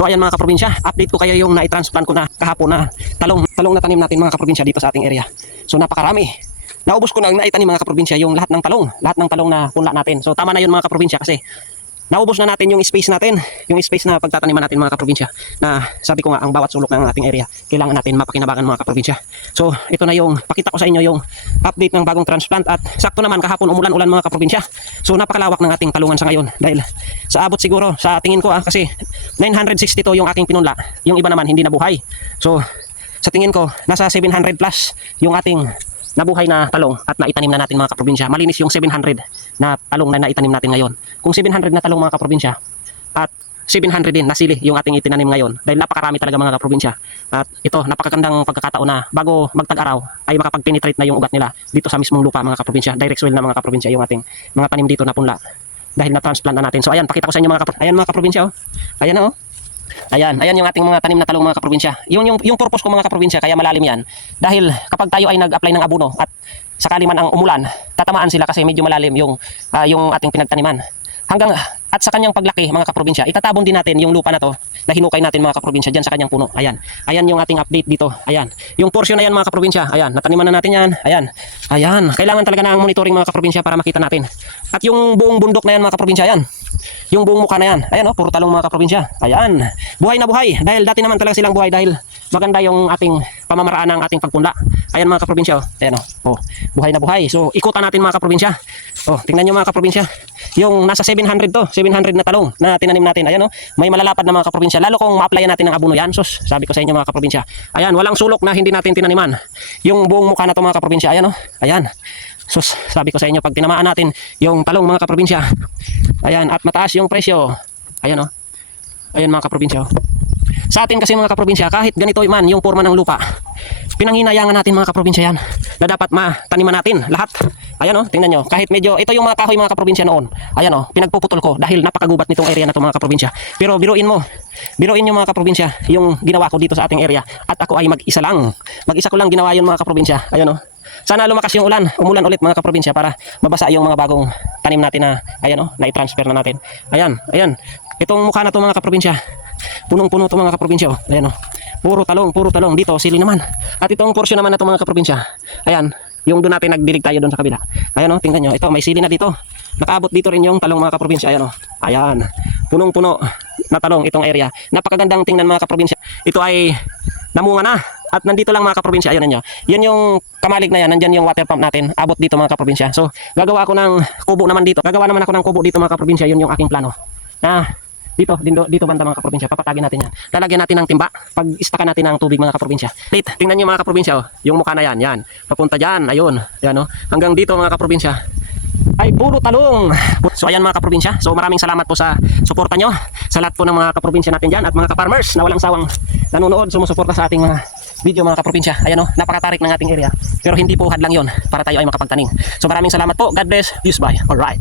So ayan mga kaprobinsya, update ko kayo yung na-transplant ko na kahapon na talong na tanim natin mga kaprobinsya dito sa ating area. So napakarami. Naubos ko na naitanim mga kaprobinsya yung lahat ng talong na punla natin. So tama na yun mga kaprobinsya kasi naubos na natin yung space natin, yung space na pagtataniman natin mga kaprobinsya. Na sabi ko nga ang bawat sulok ng ating area kailangan natin mapakinabangan mga kaprobinsya. So ito na yung pakita ko sa inyo yung update ng bagong transplant at sakto naman kahapon umulan-ulan mga kaprobinsya. So napakalawak ng ating talungan sa ngayon dahil sa abot siguro sa tingin ko kasi 962 yung aking pinunla, yung iba naman hindi nabuhay. So sa tingin ko nasa 700 plus yung ating nabuhay na talong at naitanim na natin mga kaprobinsya. Malinis yung 700 na talong na naitanim natin ngayon. Kung 700 na talong mga kaprobinsya at 700 din na sili yung ating itinanim ngayon dahil napakarami talaga mga kaprobinsya. At ito napakagandang pagkakataon na bago magtag-araw ay makapag-penetrate na yung ugat nila dito sa mismong lupa mga kaprobinsya. Direct soil na mga kaprobinsya yung ating mga tanim dito na punla dahil na-transplant na natin. So ayan, pakita ko sa inyo mga kaprobinsya. Ayan mga kaprobinsya oh. Ayan oh. Ayan yung ating mga tanim na talong mga kaprobinsya. Yung purpose ko mga kaprobinsya kaya malalim yan. Dahil kapag tayo ay nag-apply ng abono at sakali man ang umulan, tatamaan sila kasi medyo malalim yung ating pinagtaniman. At sa kanyang paglaki mga kaprobinsya, itatabon din natin yung lupa na to na hinukay natin mga kaprobinsya dyan sa kanyang puno. Ayan yung ating update dito. Ayan. Yung portion na yan mga kaprobinsya. Ayan, nataniman na natin yan. Ayan. Kailangan talaga ng monitoring mga kaprobinsya para makita natin. At yung buong bundok na yan mga kaprobinsya, ayan. Yung buong mukha na yan. Ayan oh, puro talong mga kaprobinsya. Ayan. Buhay na buhay. Dahil dati naman talaga silang buhay dahil maganda yung ating pamamaraan ng ating pagpunla. Ayan mga kaprobinsya oh. Ayan oh. Buhay na buhay. So ikutan natin mga kaprobinsya. Oh, tingnan nyo mga kaprobinsya. Yung nasa 700 to, 700 na talong na tinanim natin. Ayan oh. May malalapad na mga kaprobinsya. Lalo kung ma-applyan natin ng abono yan. Sus, sabi ko sa inyo mga kaprobinsya. Ayan, walang sulok na hindi natin tinaniman. Yung buong mukha na to mga kaprobinsya. Ayan oh. Ayan. Sus, sabi ko sa inyo pag tinamaan natin yung talong mga kaprobinsya. Ayan, at mataas yung presyo. Ayan oh. Ayan mga kaprobinsya oh. Sa atin kasi mga kaprobinsya, kahit ganito man yung forma ng lupa, pinanghinayangan natin mga kaprobinsya yan na dapat mataniman natin lahat. Ayan oh, tingnan nyo, kahit medyo ito yung mga kahoy mga kaprobinsya noon. Ayan oh, pinagpuputol ko dahil napakagubat nitong area na to mga kaprobinsya. Pero biruin nyo mga kaprobinsya yung ginawa ko dito sa ating area at ako ay mag-isa ko lang ginawa yun mga kaprobinsya. Ayan oh. Sana lumakas yung umulan ulit mga kaprobinsya para mabasa yung mga bagong tanim natin na ayan oh, na-transfer na natin. Ayan. Itong mukha na to mga kaprobinsya. Punong-puno to mga kaprobinsya oh. Ayan oh. Puro talong dito, sili naman. At itong portion naman na to mga kaprobinsya. Ayan, yung doon natin nagdilig tayo doon sa kabila. Ayan oh, tingnan nyo. Ito may sili na dito. Nakaabot dito rin yung talong mga kaprobinsya. Ayan oh. Ayan. Punong-puno na talong itong area. Napakagandang tingnan mga kaprobinsya. Ito ay namunga na. At nandito lang mga kaprobinsya, ayun niyo. Yan yung kamalig na yan, nandiyan yung water pump natin. Abot dito mga kaprobinsya. So, gagawa ako ng kubo naman dito. Gagawa naman ako ng kubo dito mga kaprobinsya. Yun yung aking plano. Dito banda mga kaprobinsya, papatagin natin yan. Lalagyan natin ng timba, pag-istakan natin ng tubig mga kaprobinsya. Tingnan niyo mga kaprobinsya, oh, yung mukha na yan. Papunta diyan, ayun. Yan oh. Hanggang dito mga kaprobinsya ay puro talong. So ayan mga kaprobinsya. So maraming salamat po sa suporta nyo sa lahat po ng mga kaprobinsya natin diyan at mga ka-farmers na walang sawang nanonood, sumusuporta sa ating mga video mga kaprobinsya. Ayan oh, napakatarik ng ating area. Pero hindi po hadlang 'yon para tayo ay makapagtanim. So maraming salamat po. God bless. Peace bye. All right.